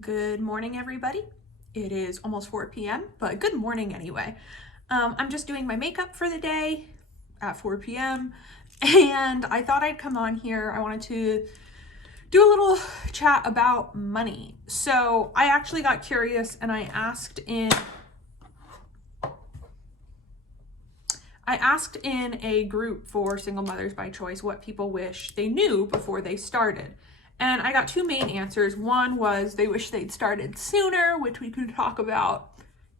Good morning, everybody. It is almost 4 p.m., but good morning anyway. I'm just doing my makeup for the day at 4 p.m. and I thought I'd come on here. I wanted to do a little chat about money. So I actually got curious and I asked in a group for single mothers by choice what people wish they knew before they started. And I got two main answers. One was they wish they'd started sooner, which we could talk about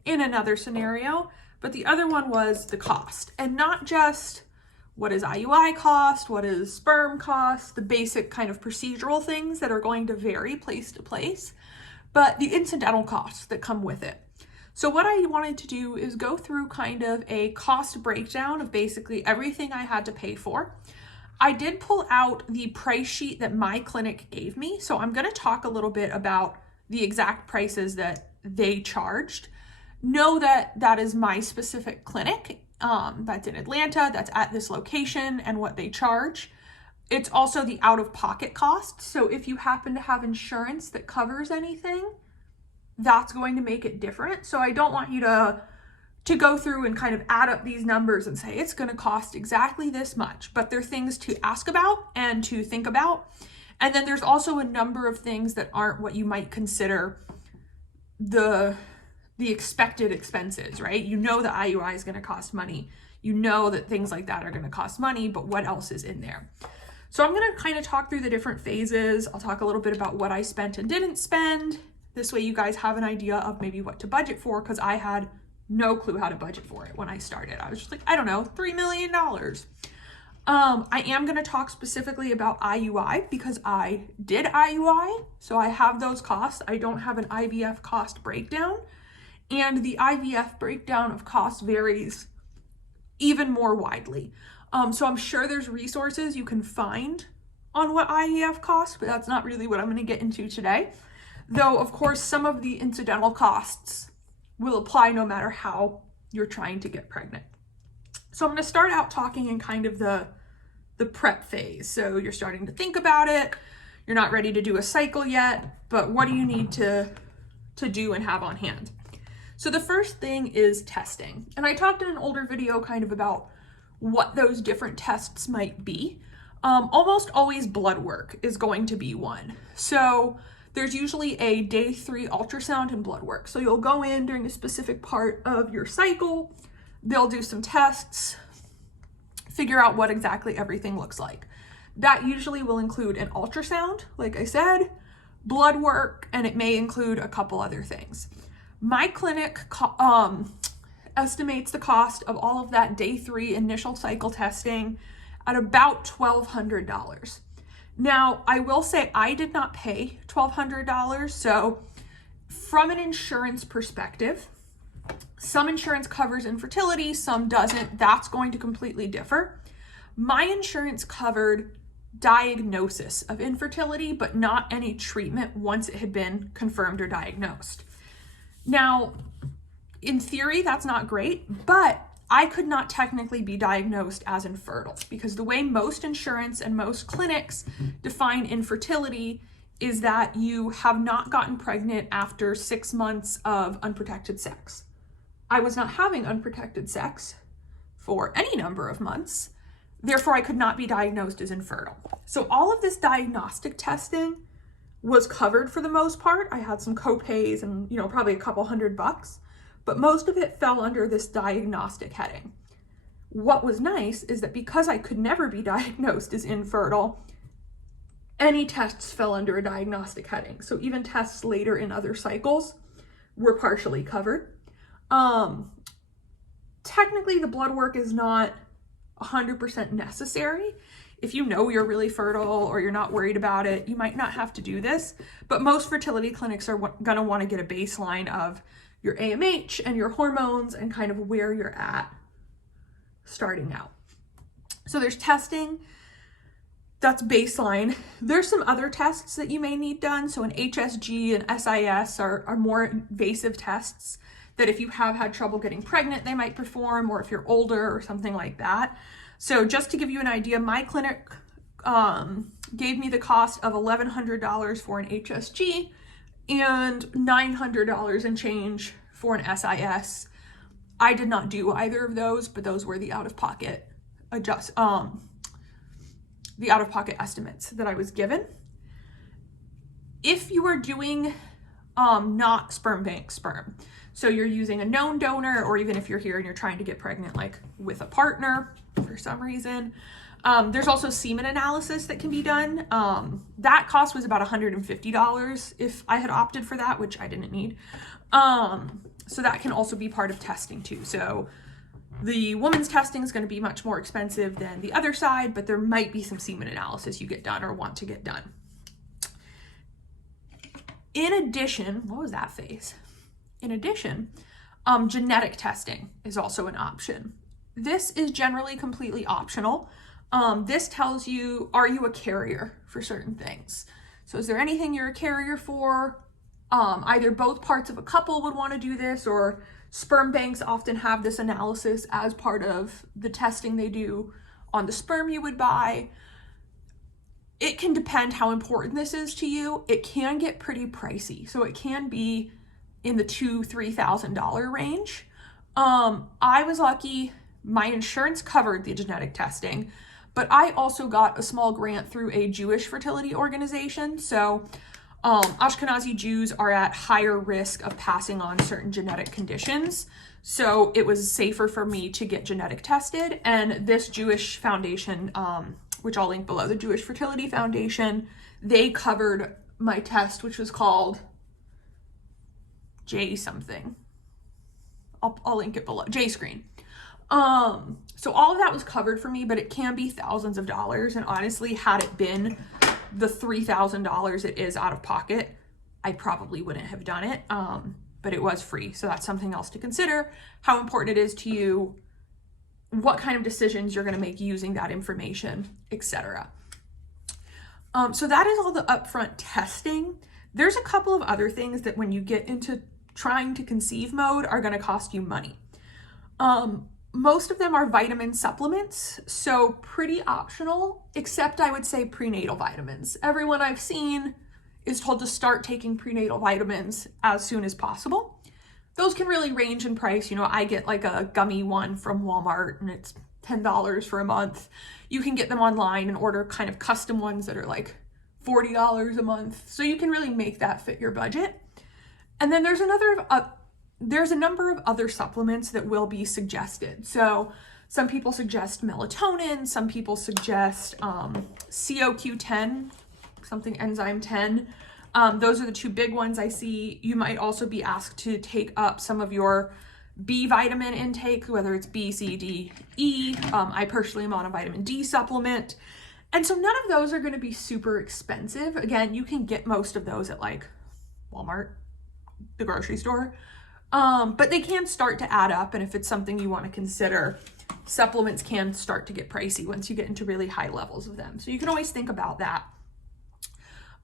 in another scenario. But the other one was the cost. And not just what is IUI cost, what is sperm cost, the basic kind of procedural things that are going to vary place to place, but the incidental costs that come with it. So what I wanted to do is go through kind of a cost breakdown of basically everything I had to pay for. I did pull out the price sheet that my clinic gave me. So I'm going to talk a little bit about the exact prices that they charged. Know that that is my specific clinic. That's in Atlanta, that's at this location and what they charge. It's also the out-of-pocket cost. So if you happen to have insurance that covers anything, that's going to make it different. So I don't want you to go through and kind of add up these numbers and say it's going to cost exactly this much, but they're things to ask about and to think about. And then there's also a number of things that aren't what you might consider the expected expenses, right? You know the IUI is going to cost money. You know that things like that are going to cost money, but what else is in there? So I'm going to kind of talk through the different phases. I'll talk a little bit about what I spent and didn't spend. This way you guys have an idea of maybe what to budget for, because I had no clue how to budget for it when I started. I was just like, I don't know, $3 million. I am going to talk specifically about IUI because I did IUI. So I have those costs. I don't have an IVF cost breakdown. And the IVF breakdown of costs varies even more widely. So I'm sure there's resources you can find on what IVF costs, but that's not really what I'm going to get into today. Though, of course, some of the incidental costs will apply no matter how you're trying to get pregnant. So I'm going to start out talking in kind of the prep phase. So you're starting to think about it. You're not ready to do a cycle yet, but what do you need to do and have on hand? So the first thing is testing. And I talked in an older video kind of about what those different tests might be. Almost always blood work is going to be one. So there's usually a day 3 ultrasound and blood work. So you'll go in during a specific part of your cycle. They'll do some tests, figure out what exactly everything looks like. That usually will include an ultrasound, like I said, blood work, and it may include a couple other things. My clinic estimates the cost of all of that day 3 initial cycle testing at about $1,200. Now, I will say I did not pay $1,200. So from an insurance perspective, some insurance covers infertility, some doesn't. That's going to completely differ. My insurance covered diagnosis of infertility, but not any treatment once it had been confirmed or diagnosed. Now, in theory, that's not great, but I could not technically be diagnosed as infertile because the way most insurance and most clinics define infertility is that you have not gotten pregnant after 6 months of unprotected sex. I was not having unprotected sex for any number of months. Therefore, I could not be diagnosed as infertile. So all of this diagnostic testing was covered for the most part. I had some co-pays and, probably a couple $100. But most of it fell under this diagnostic heading. What was nice is that because I could never be diagnosed as infertile, any tests fell under a diagnostic heading. So even tests later in other cycles were partially covered. Technically, the blood work is not 100% necessary. If you know you're really fertile or you're not worried about it, you might not have to do this. But most fertility clinics are going to want to get a baseline of your AMH and your hormones and kind of where you're at starting out. So there's testing, that's baseline. There's some other tests that you may need done. So an HSG and SIS are more invasive tests that if you have had trouble getting pregnant, they might perform, or if you're older or something like that. So just to give you an idea, my clinic gave me the cost of $1,100 for an HSG and $900 and change for an SIS. I did not do either of those, but those were the out-of-pocket estimates that I was given. If you are doing not sperm bank sperm, so you're using a known donor, or even if you're here and you're trying to get pregnant like with a partner for some reason, there's also semen analysis that can be done. That cost was about $150 if I had opted for that, which I didn't need. So that can also be part of testing too. So the woman's testing is going to be much more expensive than the other side, but there might be some semen analysis you get done or want to get done. In addition, what was that face? In addition, genetic testing is also an option. This is generally completely optional. This tells you, are you a carrier for certain things? So is there anything you're a carrier for? Either both parts of a couple would want to do this, or sperm banks often have this analysis as part of the testing they do on the sperm you would buy. It can depend how important this is to you. It can get pretty pricey. So it can be in the $2,000–$3,000 range. I was lucky, my insurance covered the genetic testing, but I also got a small grant through a Jewish fertility organization. So Ashkenazi Jews are at higher risk of passing on certain genetic conditions. So it was safer for me to get genetic tested. And this Jewish foundation, which I'll link below, the Jewish Fertility Foundation, they covered my test, which was called J something. I'll link it below, J screen. So all of that was covered for me, but it can be thousands of dollars. And honestly, had it been the $3,000 it is out of pocket, I probably wouldn't have done it. But it was free. So that's something else to consider, how important it is to you, what kind of decisions you're going to make using that information, etc. So that is all the upfront testing. There's a couple of other things that when you get into trying to conceive mode are going to cost you money. Most of them are vitamin supplements, so pretty optional, except I would say prenatal vitamins. Everyone I've seen is told to start taking prenatal vitamins as soon as possible. Those can really range in price. You know, I get like a gummy one from Walmart and it's $10 for a month. You can get them online and order kind of custom ones that are like $40 a month. So you can really make that fit your budget. And then there's a number of other supplements that will be suggested. So some people suggest melatonin, some people suggest CoQ10, something enzyme 10. Those are the two big ones I see. You might also be asked to take up some of your B vitamin intake, whether it's B, C, D, E. I personally am on a vitamin D supplement. And so none of those are going to be super expensive. Again, you can get most of those at like Walmart, the grocery store. But they can start to add up. And if it's something you want to consider, supplements can start to get pricey once you get into really high levels of them. So you can always think about that.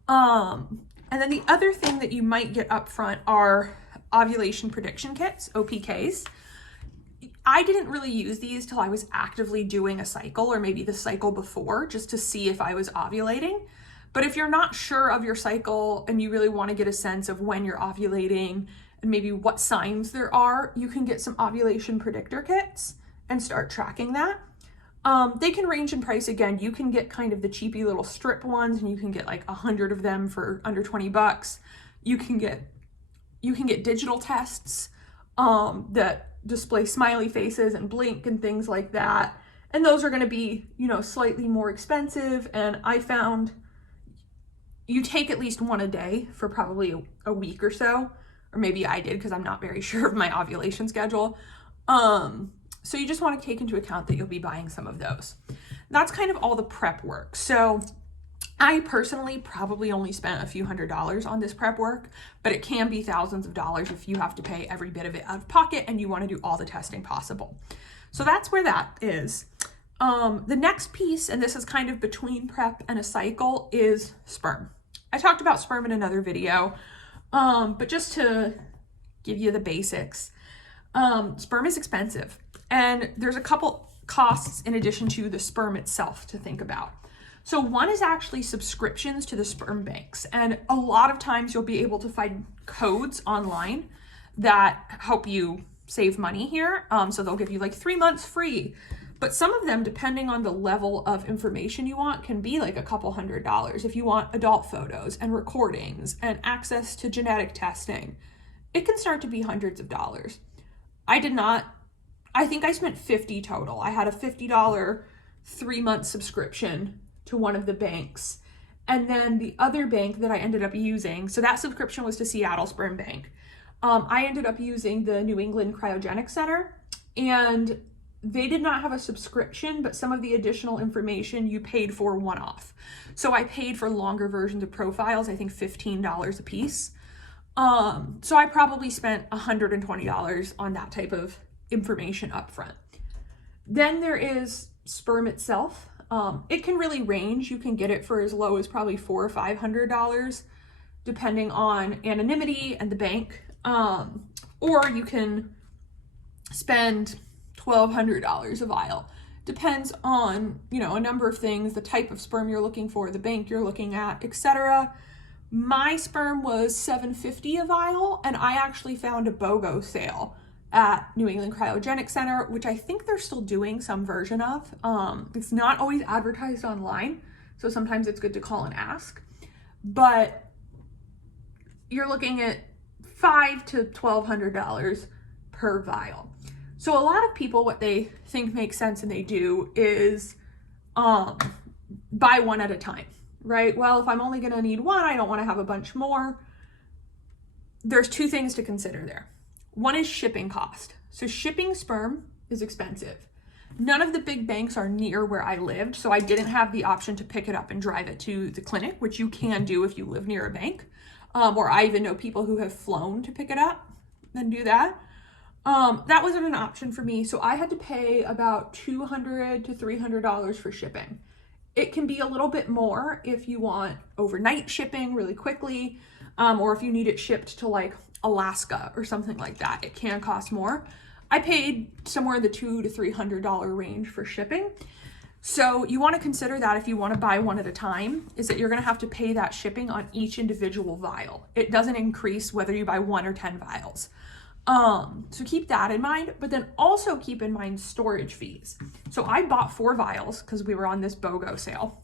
And then the other thing that you might get up front are ovulation prediction kits, OPKs. I didn't really use these till I was actively doing a cycle, or maybe the cycle before, just to see if I was ovulating. But if you're not sure of your cycle and you really want to get a sense of when you're ovulating and maybe what signs there are, you can get some ovulation predictor kits and start tracking that. They can range in price. Again, you can get kind of the cheapy little strip ones, and you can get like 100 of them for under $20. You can get digital tests that display smiley faces and blink and things like that. And those are going to be, you know, slightly more expensive. And I found you take at least one a day for probably a week or so, or maybe I did because I'm not very sure of my ovulation schedule. So you just want to take into account that you'll be buying some of those. That's kind of all the prep work. So I personally probably only spent a few $100s on this prep work, but it can be thousands of dollars if you have to pay every bit of it out of pocket and you want to do all the testing possible. So that's where that is. The next piece, and this is kind of between prep and a cycle, is sperm. I talked about sperm in another video, but just to give you the basics, sperm is expensive. And there's a couple costs in addition to the sperm itself to think about. So one is actually subscriptions to the sperm banks. And a lot of times you'll be able to find codes online that help you save money here. So they'll give you like 3 months free. But some of them, depending on the level of information you want, can be like a couple $100s. If you want adult photos and recordings and access to genetic testing, it can start to be hundreds of dollars. I think I spent $50 total. I had a $50 3-month subscription to one of the banks. And then the other bank that I ended up using, so that subscription was to Seattle Sperm Bank. I ended up using the New England Cryogenic Center, and they did not have a subscription, but some of the additional information you paid for one-off. So I paid for longer versions of profiles, I think $15 a piece. So I probably spent $120 on that type of information up front. Then there is sperm itself. It can really range. You can get it for as low as probably $400 or $500, depending on anonymity and the bank. Or you can spend $1,200 a vial. Depends on, a number of things, the type of sperm you're looking for, the bank you're looking at, etc. My sperm was $750 a vial, and I actually found a BOGO sale at New England Cryogenic Center, which I think they're still doing some version of. It's not always advertised online, so sometimes it's good to call and ask. But you're looking at $500 to $1,200 per vial. So a lot of people, what they think makes sense and they do is buy one at a time, right? Well, if I'm only going to need one, I don't want to have a bunch more. There's 2 things to consider there. One is shipping cost. So shipping sperm is expensive. None of the big banks are near where I lived, so I didn't have the option to pick it up and drive it to the clinic, which you can do if you live near a bank. Or I even know people who have flown to pick it up and do that. That wasn't an option for me, so I had to pay about $200 to $300 for shipping. It can be a little bit more if you want overnight shipping really quickly, or if you need it shipped to like Alaska or something like that. It can cost more. I paid somewhere in the $200 to $300 range for shipping. So you want to consider that if you want to buy one at a time, is that you're going to have to pay that shipping on each individual vial. It doesn't increase whether you buy 1 or 10 vials. So keep that in mind, but then also keep in mind storage fees. So I bought 4 vials because we were on this BOGO sale.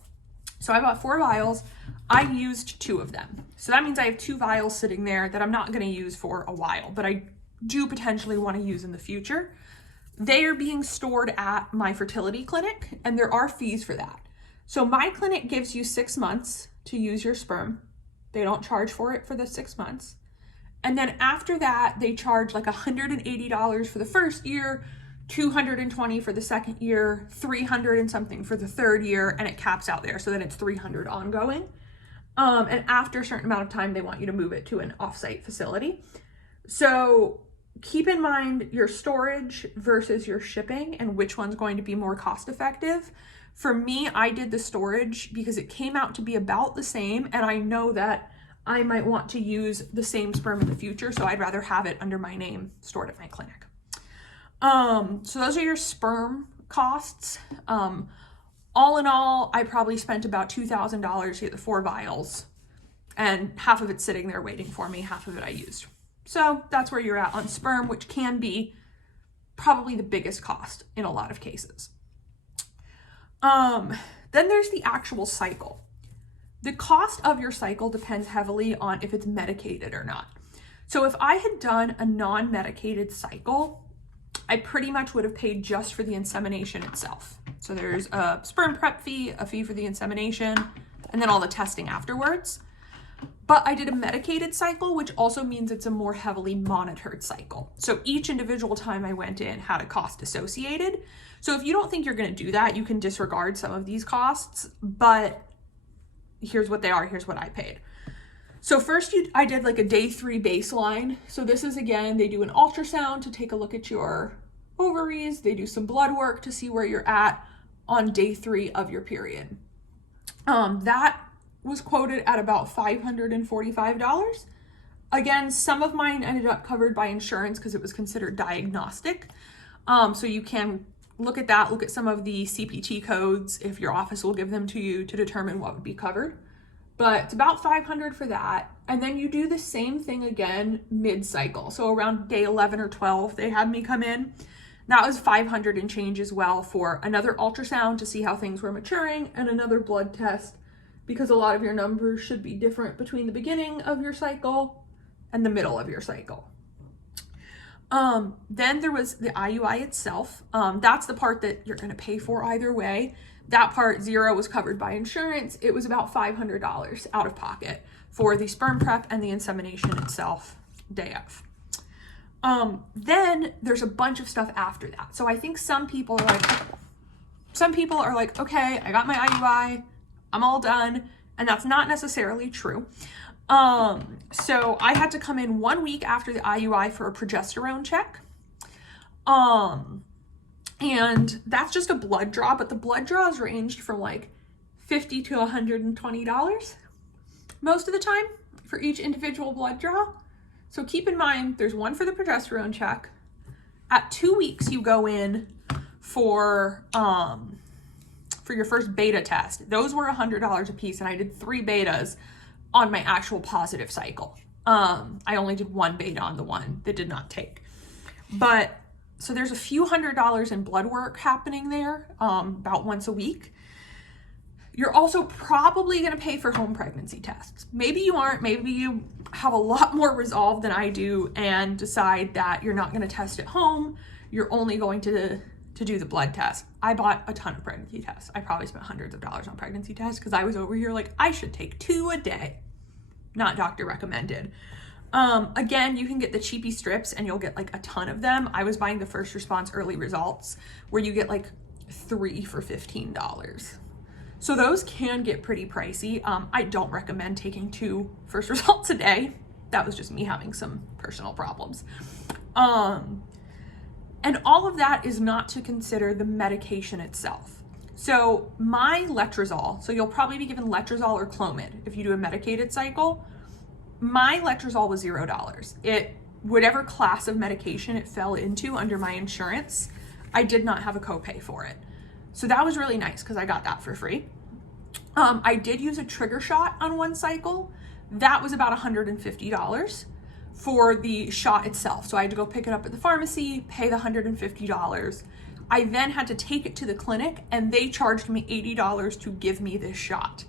So I bought 4 vials. I used 2 of them. So that means I have 2 vials sitting there that I'm not going to use for a while, but I do potentially want to use in the future. They are being stored at my fertility clinic, and there are fees for that. So my clinic gives you 6 months to use your sperm. They don't charge for it for the 6 months. And then after that, they charge like $180 for the first year, $220 for the second year, $300 and something for the third year, and it caps out there. So then it's $300 ongoing. And after a certain amount of time, they want you to move it to an offsite facility. So keep in mind your storage versus your shipping and which one's going to be more cost effective. For me, I did the storage because it came out to be about the same, and I know that I might want to use the same sperm in the future, so I'd rather have it under my name stored at my clinic. So those are your sperm costs. All in all, I probably spent about $2,000 to get the 4 vials, and half of it's sitting there waiting for me, half of it I used. So that's where you're at on sperm, which can be probably the biggest cost in a lot of cases. Then there's the actual cycle. The cost of your cycle depends heavily on if it's medicated or not. So if I had done a non-medicated cycle, I pretty much would have paid just for the insemination itself. So there's a sperm prep fee, a fee for the insemination, and then all the testing afterwards. But I did a medicated cycle, which also means it's a more heavily monitored cycle. So each individual time I went in had a cost associated. So if you don't think you're going to do that, you can disregard some of these costs, but here's what they are, here's what I paid. So first I did like a day 3 baseline. So this is, again, they do an ultrasound to take a look at your ovaries. They do some blood work to see where you're at on day 3 of your period. That was quoted at about $545. Again, some of mine ended up covered by insurance because it was considered diagnostic. So you can look at that, look at some of the CPT codes if your office will give them to you to determine what would be covered. But it's about $500 for that. And then you do the same thing again mid-cycle. So around day 11 or 12, they had me come in. That was $500 and change as well for another ultrasound to see how things were maturing and another blood test, because a lot of your numbers should be different between the beginning of your cycle and the middle of your cycle. Then there was the IUI itself. That's the part that you're going to pay for either way. That part, 0, was covered by insurance. It was about $500 out of pocket for the sperm prep and the insemination itself day of. Then there's a bunch of stuff after that. So I think some people are like, okay, I got my IUI, I'm all done. And that's not necessarily true. So I had to come in 1 week after the IUI for a progesterone check. And that's just a blood draw, but the blood draws ranged from like $50 to $120 most of the time for each individual blood draw. So keep in mind, there's one for the progesterone check. At 2 weeks, you go in for your first beta test. Those were $100 a piece, and I did 3 betas on my actual positive cycle. I only did 1 beta on the one that did not take. But so there's a few $100s in blood work happening there, about once a week. You're also probably going to pay for home pregnancy tests. Maybe you aren't. Maybe you have a lot more resolve than I do and decide that you're not going to test at home. You're only going to do the blood test. I bought a ton of pregnancy tests. I probably spent hundreds of dollars on pregnancy tests because I was over here like, I should take 2 a day. Not doctor recommended. Again, you can get the cheapy strips and you'll get like a ton of them. I was buying the first response early results where you get like 3 for $15. So those can get pretty pricey. I don't recommend taking 2 first results a day. That was just me having some personal problems. And all of that is not to consider the medication itself. So my letrozole, so you'll probably be given letrozole or Clomid if you do a medicated cycle. My letrozole was $0. Whatever class of medication it fell into under my insurance, I did not have a copay for it. So that was really nice because I got that for free. I did use a trigger shot on 1 cycle. That was about $150 for the shot itself. So I had to go pick it up at the pharmacy, pay the $150. I then had to take it to the clinic and they charged me $80 to give me this shot.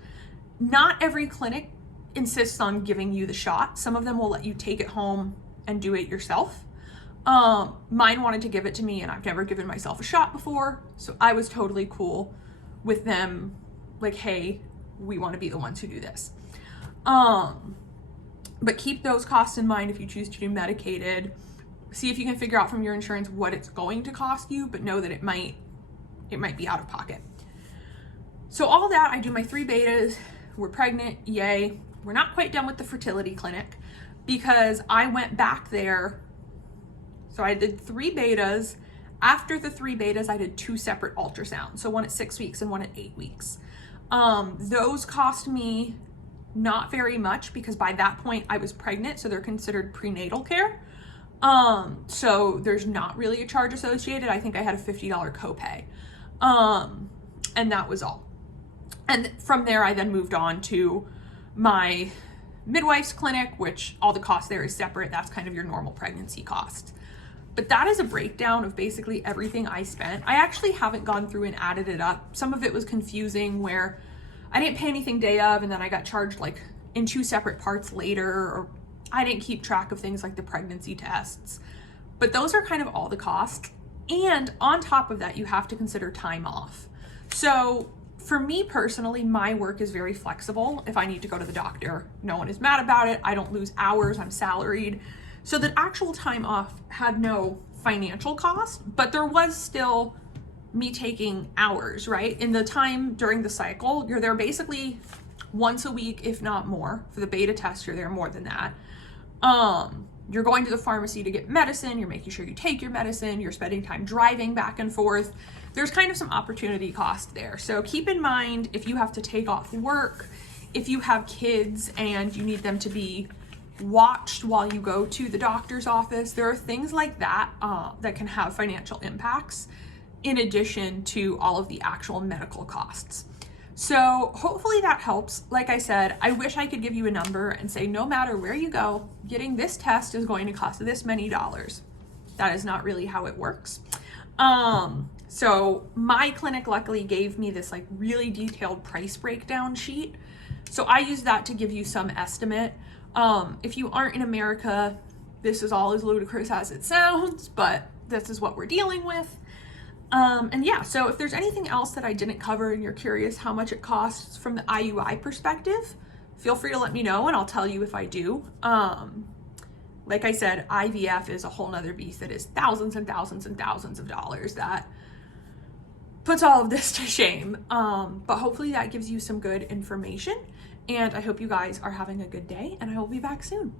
Not every clinic insists on giving you the shot. Some of them will let you take it home and do it yourself. Mine wanted to give it to me and I've never given myself a shot before. So I was totally cool with them. Like, hey, we want to be the ones who do this. But keep those costs in mind if you choose to do medicated. See if you can figure out from your insurance what it's going to cost you, but know that it might be out of pocket. So all that, I do my 3 betas. We're pregnant, yay. We're not quite done with the fertility clinic because I went back there. So I did 3 betas. After the 3 betas, I did 2 separate ultrasounds. So one at 6 weeks and one at 8 weeks. Those cost me not very much because by that point I was pregnant, so they're considered prenatal care. So there's not really a charge associated. I think I had a $50 copay. And that was all. And from there, I then moved on to my midwife's clinic, which all the costs there is separate. That's kind of your normal pregnancy cost. But that is a breakdown of basically everything I spent. I actually haven't gone through and added it up. Some of it was confusing where I didn't pay anything day of and then I got charged like in 2 separate parts later, or I didn't keep track of things like the pregnancy tests. But those are kind of all the costs. And on top of that, you have to consider time off. So for me personally, my work is very flexible. If I need to go to the doctor, no one is mad about it. I don't lose hours, I'm salaried. So the actual time off had no financial cost, but there was still me taking hours, right? In the time during the cycle, you're there basically once a week, if not more. For the beta test, you're there more than that. You're going to the pharmacy to get medicine, you're making sure you take your medicine, you're spending time driving back and forth. There's kind of some opportunity cost there. So keep in mind if you have to take off work, if you have kids and you need them to be watched while you go to the doctor's office, there are things like that that can have financial impacts. in addition to all of the actual medical costs. So hopefully that helps. Like I said, I wish I could give you a number and say, no matter where you go, getting this test is going to cost this many dollars. That is not really how it works. So my clinic luckily gave me this like really detailed price breakdown sheet. So I use that to give you some estimate. If you aren't in America, this is all as ludicrous as it sounds, but this is what we're dealing with. And yeah, so if there's anything else that I didn't cover and you're curious how much it costs from the IUI perspective, feel free to let me know and I'll tell you if I do. Like I said, IVF is a whole nother beast that is thousands and thousands and thousands of dollars that puts all of this to shame. But hopefully that gives you some good information, and I hope you guys are having a good day, and I will be back soon.